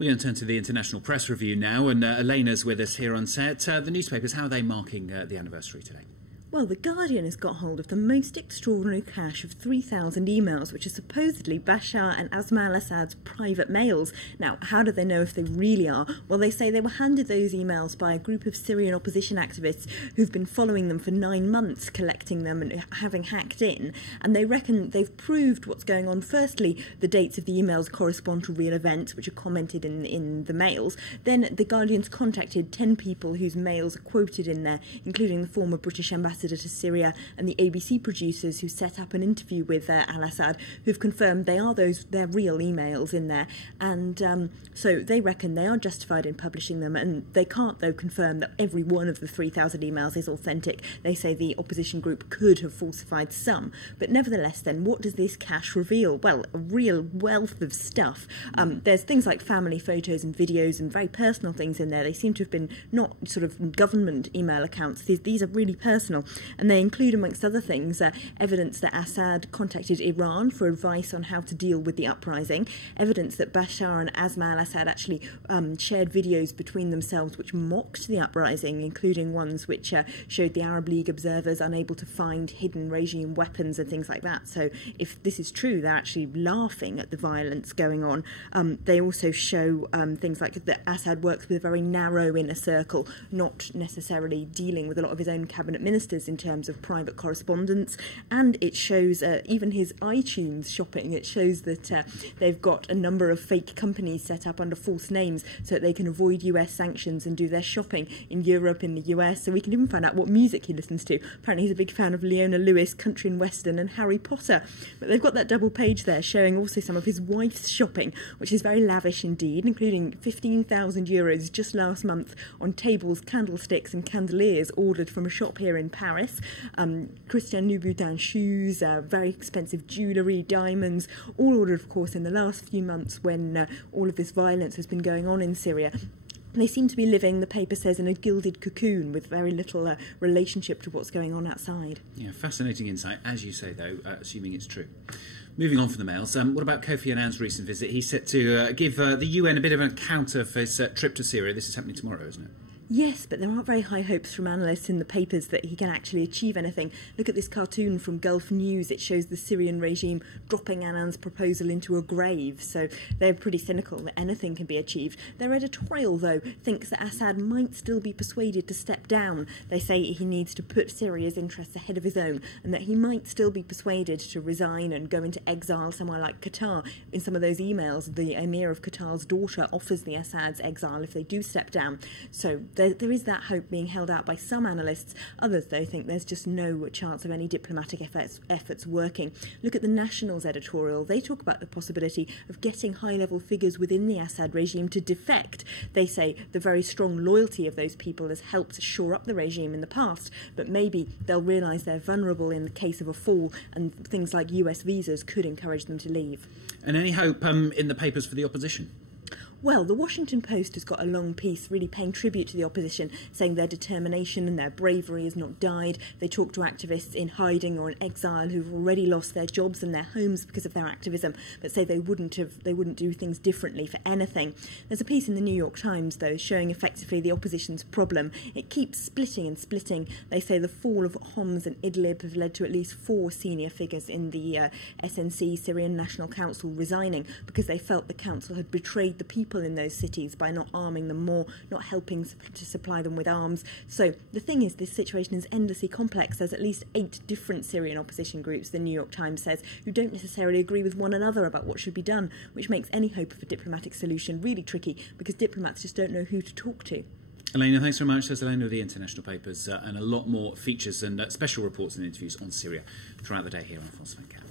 We're going to turn to the International Press Review now, and Elena's with us here on set. The newspapers, how are they marking the anniversary today? Well, The Guardian has got hold of the most extraordinary cache of 3,000 emails, which are supposedly Bashar and Asma al-Assad's private mails. Now, how do they know if they really are? Well, they say they were handed those emails by a group of Syrian opposition activists who've been following them for 9 months, collecting them and having hacked in. And they reckon they've proved what's going on. Firstly, the dates of the emails correspond to real events, which are commented in the mails. Then The Guardian's contacted 10 people whose mails are quoted in there, including the former British ambassador to Syria and the ABC producers who set up an interview with al-Assad, who've confirmed they're real emails in there, and so they reckon they are justified in publishing them, and they can't though confirm that every one of the 3,000 emails is authentic. They say the opposition group could have falsified some, but nevertheless then what does this cache reveal? Well, a real wealth of stuff. There's things like family photos and videos and very personal things in there. They seem to have been not sort of government email accounts. These are really personal. And they include, amongst other things, evidence that Assad contacted Iran for advice on how to deal with the uprising, evidence that Bashar and Asma al-Assad actually shared videos between themselves which mocked the uprising, including ones which showed the Arab League observers unable to find hidden regime weapons and things like that. So if this is true, they're actually laughing at the violence going on. They also show things like that Assad works with a very narrow inner circle, not necessarily dealing with a lot of his own cabinet ministers in terms of private correspondence, and it shows even his iTunes shopping. It shows that they've got a number of fake companies set up under false names so that they can avoid US sanctions and do their shopping in Europe, in the US, so we can even find out what music he listens to. Apparently he's a big fan of Leona Lewis, country and western, and Harry Potter. But they've got that double page there showing also some of his wife's shopping, which is very lavish indeed, including €15,000 just last month on tables, candlesticks and candeliers ordered from a shop here in Paris. Christian Louboutin shoes, very expensive jewellery, diamonds, all ordered, of course, in the last few months when all of this violence has been going on in Syria. They seem to be living, the paper says, in a gilded cocoon with very little relationship to what's going on outside. Yeah, fascinating insight, as you say, though, assuming it's true. Moving on from the mails, what about Kofi Annan's recent visit? He's set to give the UN a bit of a counter for his trip to Syria. This is happening tomorrow, isn't it? Yes, but there aren't very high hopes from analysts in the papers that he can actually achieve anything. Look at this cartoon from Gulf News. It shows the Syrian regime dropping Annan's proposal into a grave, so they're pretty cynical that anything can be achieved. Their editorial, though, thinks that Assad might still be persuaded to step down. They say he needs to put Syria's interests ahead of his own, and that he might still be persuaded to resign and go into exile somewhere like Qatar. In some of those emails, the Emir of Qatar's daughter offers the Assads exile if they do step down. So there is that hope being held out by some analysts. Others, though, think there's just no chance of any diplomatic efforts working. Look at the National's editorial. They talk about the possibility of getting high-level figures within the Assad regime to defect. They say the very strong loyalty of those people has helped shore up the regime in the past, but maybe they'll realise they're vulnerable in the case of a fall, and things like US visas could encourage them to leave. And any hope in the papers for the opposition? Well, the Washington Post has got a long piece really paying tribute to the opposition, saying their determination and their bravery has not died. They talk to activists in hiding or in exile who've already lost their jobs and their homes because of their activism, but say they wouldn't do things differently for anything. There's a piece in the New York Times, though, showing effectively the opposition's problem. It keeps splitting and splitting. They say the fall of Homs and Idlib have led to at least 4 senior figures in the SNC, Syrian National Council, resigning because they felt the council had betrayed the people in those cities by not arming them more, not helping to supply them with arms. So the thing is, this situation is endlessly complex. There's at least 8 different Syrian opposition groups, the New York Times says, who don't necessarily agree with one another about what should be done, which makes any hope of a diplomatic solution really tricky because diplomats just don't know who to talk to. Elena, thanks very much. There's Elena of the International Papers, and a lot more features and special reports and interviews on Syria throughout the day here on France 24.